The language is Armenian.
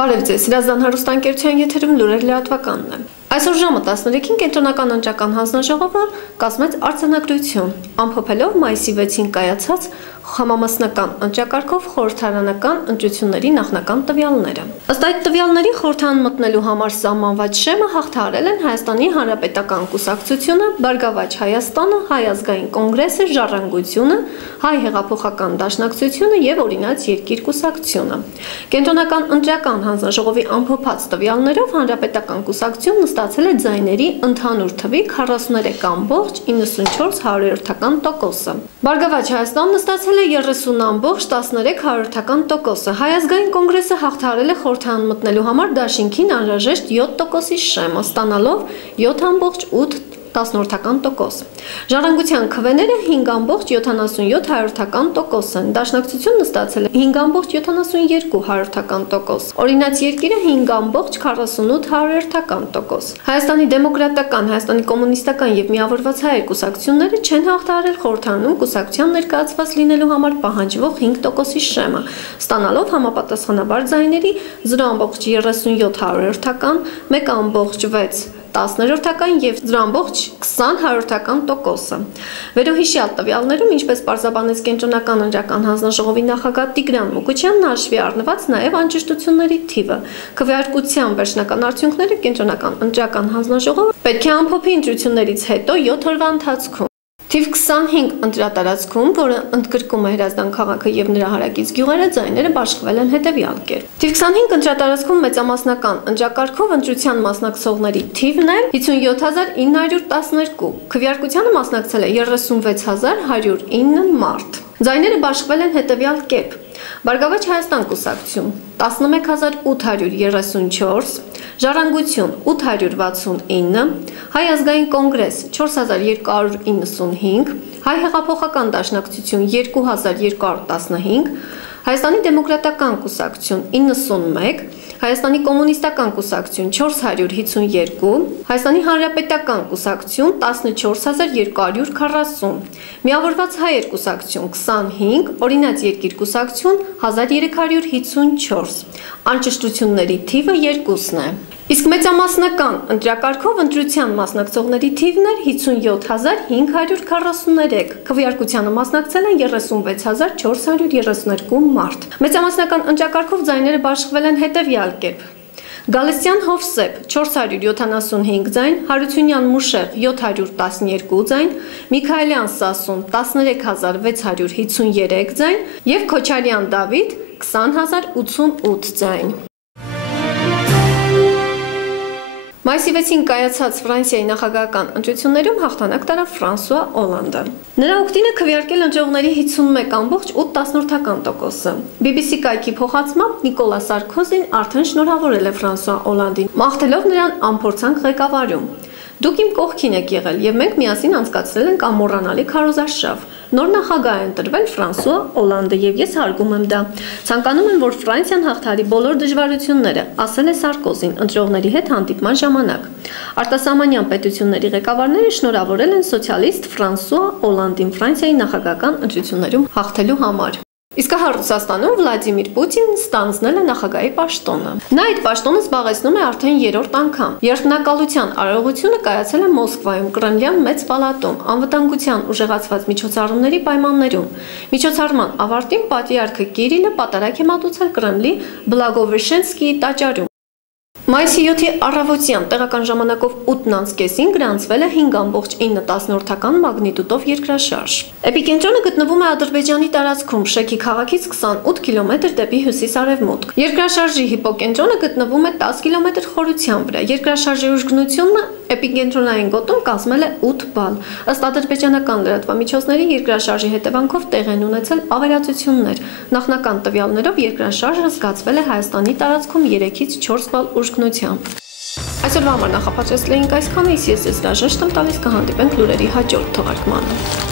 Բարև ձեզ, Սիրազդան հեռուստաընկերության եթերում լուրեր լրատվականն է։ Այսօր ժամը 13-ին կենտրոնական ընտրական հանձնաժողովը կազմեց արձանագրություն, ամփոփելով մայիսի 6-ին կայացած համամասնական ընտրակարգով խորհրդարանական ընտրությունների նախնական տվյալները։ Ըստ այդ տվյալների խորհրդարան մտնելու համար սահմանված շեմը հաղթահարել են Հայաստանի Հանրապետական կուսակցությունը, Բարգավաճ Հայաստանը, Հայ ազգային կոնգրեսը, Ժառանգությունը, Հայ հեղափոխական դաշնակցությունը եւ Օրինաց երկիր կուսակցությունը։ Կենտրոնական ընտրական հանձնաժողովի ամփոփած տվյալներով Հանրապետական կուսակցությունն ստացել է ձայների ընդհանուր թվի 43.94%։ Բարգավաճ Հայաստանն ստացել է 30.13%։ Հայ ազգային կոնգրեսը հաղթահարել է խորհրդարան մտնելու համար դաշինքին անհրաժեշտ 7%-ի շեմը, ստանալով 7.8%։ Ժառանգության քվեները 5.77%, դաշնակցությունն ստացել է 5.72%, Օրինաց երկիրը 5.48%։ Հայաստանի դեմոկրատական, Հայաստանի կոմունիստական եւ միավորված հայեր կուսակցությունները չեն հաղթահարել խորհրդարանում կուսակցության ներկայացված լինելու համար պահանջվող 5%-ի շեմը, ստանալով համապատասխանաբար ձայների 0.37%, 1.6 10% եւ 0.20%։ Վերոհիշյալ տվյալներում, ինչպես պարզաբանեց կենտրոնական ընտրական հանձնաժողովի նախագահ Տիգրան Մուկուչյանն, հաշվի առնված նաեւ անճշտությունների թիվը, քվեարկության վերջնական արդյունքները կենտրոնական ընտրական հանձնաժողովը պետք է ամփոփի ընտրություններից հետո 7 օրվա ընթացքում։ Թիվ 25 ընտրատարածքում, որը ընդգրկում է Հրազդան քաղաքը եւ նրա հարակից գյուղերը, ձայները բաշխվել են հետեւյալ կերպ։ Թիվ 25 ընտրատարածքում մեծամասնական ընտրակարգով ընտրության մասնակցողների թիվն է 57912, քվեարկությանը մասնակցել է 36109 մարդ։ Ձայները բաշխվել են հետեւյալ կերպ։ Բարգավաճ Հայաստան կուսակցություն 11834, Ժառանգություն 869, Հայ ազգային կոնգրես 4295, Հայ հեղափոխական դաշնակցություն 2215, Հայաստանի դեմոկրատական կուսակցություն 91, Հայաստանի կոմունիստական կուսակցություն 452, Հայաստանի հանրապետական կուսակցություն 14240, Միավորված հայեր կուսակցություն 25, Օրինաց երկիր կուսակցություն 1354, անճշտությունների թիվը 2-ն է։ Իսկ մեծամասնական ընտրակարգով ընտրության մասնակցողների թիվն էր 57543, քվեարկությանը մասնակցել են 36432 մարդ։ Մեծամասնական ընտրակարգով ձայները բաշխվել են հետևյալ կերպ։ Գալստյան Հովսեփ 475 ձայն, Հարությունյան Մուշեղ 712 ձայն, Միքայելյան Սասուն 13653 ձայն եւ Քոչարյան Դավիթ 20088 ձայն։ Մայիսի 6-ին կայացած Ֆրանսիայի նախագահական ընտրություններում հաղթանակ տարավ Ֆրանսուଆ Օլանդը։ Նրա օգտին է քվեարկել ընտրողների 51.8%-ը։ BBC կայքի փոխանցմամբ Նիկոլա Սարկոզին արդեն շնորհավորել է Ֆրանսուଆ Օլանդին, մաղթելով նրան անփորձանք ղեկավարում։ Դուք իմ կողքին եք եղել եւ մենք միասին անցկացրել ենք ամոռանալի քարոզարշավ։ Նոր նախագահ է ընտրվել Ֆրանսուଆ Օլանդը եւ ես հարգում եմ դա։ Ցանկանում եմ, որ Ֆրանսիան հաղթահարի բոլոր դժվարությունները, ասել է Սարկոզին ընտրողների հետ հանդիպման ժամանակ։ Արտասահմանյան պետությունների ղեկավարները շնորհավորել են սոցիալիստ Ֆրանսուଆ Օլանդին Ֆրանսիայի նախագահական ընտրություններում հաղթելու համար։ Իսկ Ռուսաստանում Վլադիմիր Պուտինն ստանձնել է նախագահի պաշտոնը։ Նա այդ պաշտոնը զբաղեցնում է արդեն 3-րդ անգամ։ Երթնակալության արարողությունը կայացել է Մոսկվայում, Կրեմլյան մեծ պալատում, անվտանգության ուժեղացված միջոցառումների պայմաններում։ Միջոցառման ավարտին պատրիարքը Կիրիլը պատարագ է մատուցել Կրեմլի Բլագովեշենսկիի տաճարում։ Մայիսի 7-ի առավոտյան տեղական ժամանակով 8:30-ին գրանցվել է 5.9 մագնիտուդով երկրաշարժ։ Էպիկենտրոնը գտնվում է Ադրբեջանի տարածքում Շեքի քաղաքից 28 կիլոմետր դեպի հյուսիս-արևմուտք։ Երկրաշարժի հիպոկենտրոնը գտնվում է 10 կիլոմետր խորության վրա։ Երկրաշարժի ուժգնությունը էպիկենտրոնային գոտում կազմել է 8 բալ։ Ըստ ադրբեջանական լրատվամիջոցների երկրաշարժի հետևանքով տեղ են ունեցել ավերածություններ։ Նախնական տվյալներով երկրաշարժը զգացվել է Հայաստանի տարածքում 3-ից 4 բալ ուժգնությամբ։ Այսօրվա համար նախապատրաստել էինք այսքանը, իսկ ես հրաժեշտ եմ տալիս, կհանդիպենք լուրերի հաջորդ թողարկմանը։